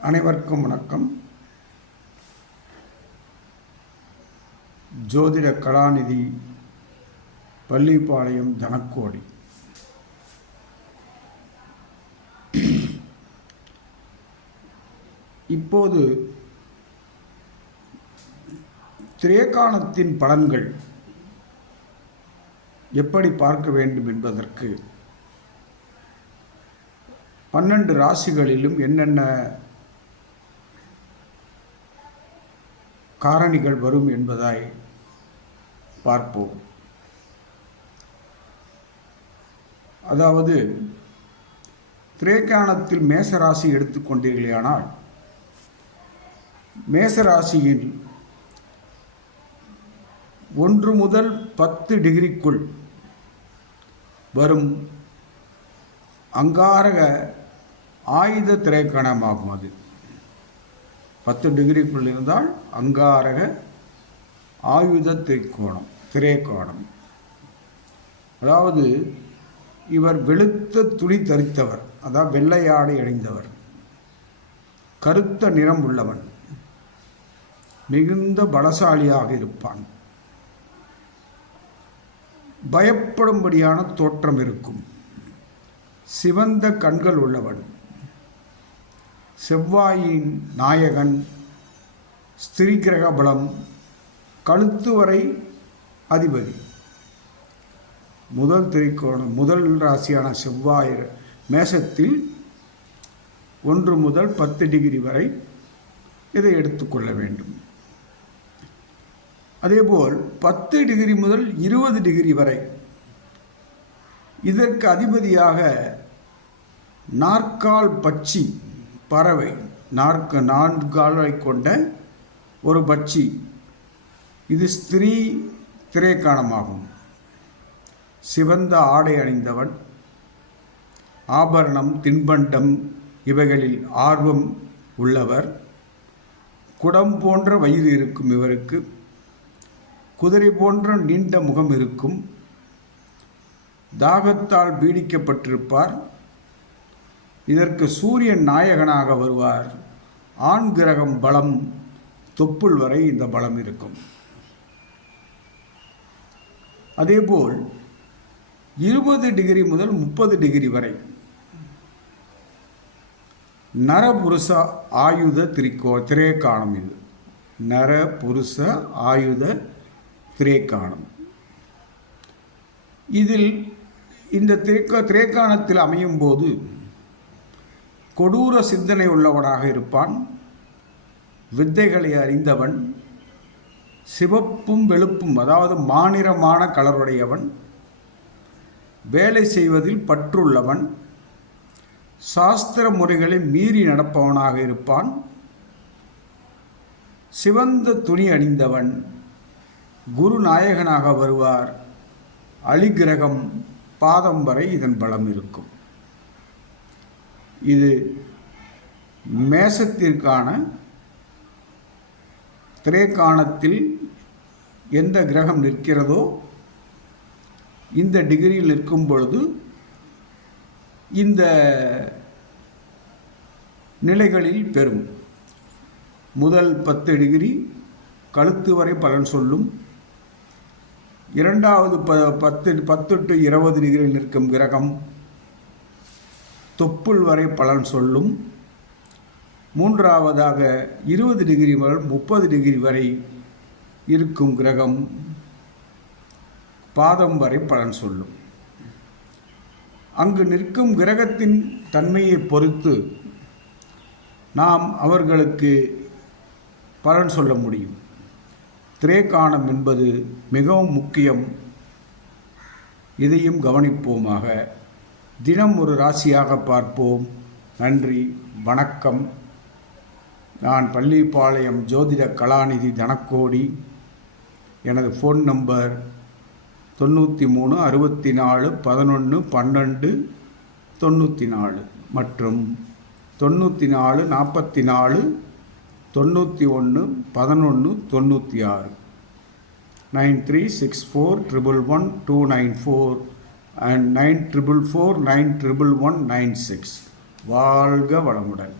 அனைவருக்கும் வணக்கம். ஜோதிட கலாநிதி பள்ளிப்பாளையம் தனக்கோடி இப்போது திரேகாணத்தின் பலன்கள் எப்படி பார்க்க வேண்டும் என்பதற்கு பன்னெண்டு ராசிகளிலும் என்னென்ன காரணிகள் வரும் என்பதாய் பார்ப்போம். அதாவது திரேக்காணத்தில் மேசராசி எடுத்துக்கொண்டீர்களேயானால் மேசராசியில் ஒன்று முதல் பத்து டிகிரிக்குள் வரும் அங்காரக ஆயுத திரைக்கணமாகும் அது. பத்து டிகிரிக்குள் இருந்தால் அங்காரக ஆயுத திரைக்கோணம். திரைக்கோணம் அதாவது இவர் வெளுத்த துளி தரித்தவர் அதாவது வெள்ளையாடை அணிந்தவர். கருத்த நிறம் உள்ளவன் மிகுந்த பலசாலியாக இருப்பான். பயப்படும்படியான தோற்றம் இருக்கும். சிவந்த கண்கள் உள்ளவன் செவ்வாயின் நாயகன் ஸ்திரீ கிரக பலம் கழுத்து வரை அதிபதி. முதல் திரைக்கோணம் முதல் ராசியான செவ்வாய் மேசத்தில் ஒன்று முதல் பத்து டிகிரி வரை இதை எடுத்துக்கொள்ள வேண்டும். அதேபோல் பத்து டிகிரி முதல் இருபது டிகிரி வரை இதற்கு அதிபதியாக நாற்கால் பட்சி பறவை நான்கு நான்கு கால்களை கொண்ட ஒரு பட்சி. இது ஸ்திரீ திரைக்காணமாகும். சிவந்த ஆடை அணிந்தவன் ஆபரணம் தின்பண்டம் இவைகளில் ஆர்வம் உள்ளவர். குடம் போன்ற வயிறு இருக்கும் இவருக்கு குதிரை போன்ற நீண்ட முகம் இருக்கும். தாகத்தால் பீடிக்கப்பட்டிருப்பார். இதற்கு சூரியன் நாயகனாக வருவார். ஆண் கிரகம் பலம் தொப்புள் வரை இந்த பலம் இருக்கும். அதேபோல் இருபது டிகிரி முதல் முப்பது டிகிரி வரை நரபுருஷ ஆயுத திரிக்கோ திரேக்காணம் இது. நரபுருஷ ஆயுத திரேக்காணம். இதில் இந்த திரேக்க திரேக்காணத்தில் அமையும் போது கொடூர சிந்தனை உள்ளவனாக இருப்பான். வித்தைகளை அறிந்தவன். சிவப்பும் வெளுப்பும் அதாவது மாநிறமான கலருடையவன். வேலை செய்வதில் பற்றுள்ளவன். சாஸ்திர முறைகளை மீறி நடப்பவனாக இருப்பான். சிவந்த துணி அணிந்தவன். குரு நாயகனாக வருவார். அலிகிரகம் பாதம் வரை இதன் பலம் இருக்கும். இது மேசத்திற்கான திரைக்காணத்தில் எந்த கிரகம் நிற்கிறதோ இந்த டிகிரியில் இருக்கும் பொழுது இந்த நிலைகளில் பெறும். முதல் பத்து டிகிரி கழுத்து வரை பலன் சொல்லும். இரண்டாவது ப பத்து பத்து டு இருபது டிகிரியில் நிற்கும் கிரகம் தொப்புள் வரை பலன் சொல்லும். மூன்றாவதாக இருபது டிகிரி முதல் முப்பது டிகிரி வரை இருக்கும் கிரகம் பாதம் வரை பலன் சொல்லும். அங்கு நிற்கும் கிரகத்தின் தன்மையை பொறுத்து நாம் அவர்களுக்கு பலன் சொல்ல முடியும். திரேக்காணம் என்பது மிகவும் முக்கியம். இதையும் கவனிப்போமாக தினம் ஒரு ராசியாக பார்ப்போம். நன்றி வணக்கம். நான் பள்ளிப்பாளையம் ஜோதிட கலாநிதி தனக்கோடி. எனது ஃபோன் நம்பர் தொண்ணூற்றி மூணு அறுபத்தி நாலு பதினொன்று பன்னெண்டு தொண்ணூற்றி நாலு மற்றும் தொண்ணூற்றி நாலு நாற்பத்தி நாலு தொண்ணூற்றி ஒன்று பதினொன்று தொண்ணூற்றி ஆறு. Nine three six four triple one two nine four and nine triple four nine triple one nine six வாழ்க வளமுடன்.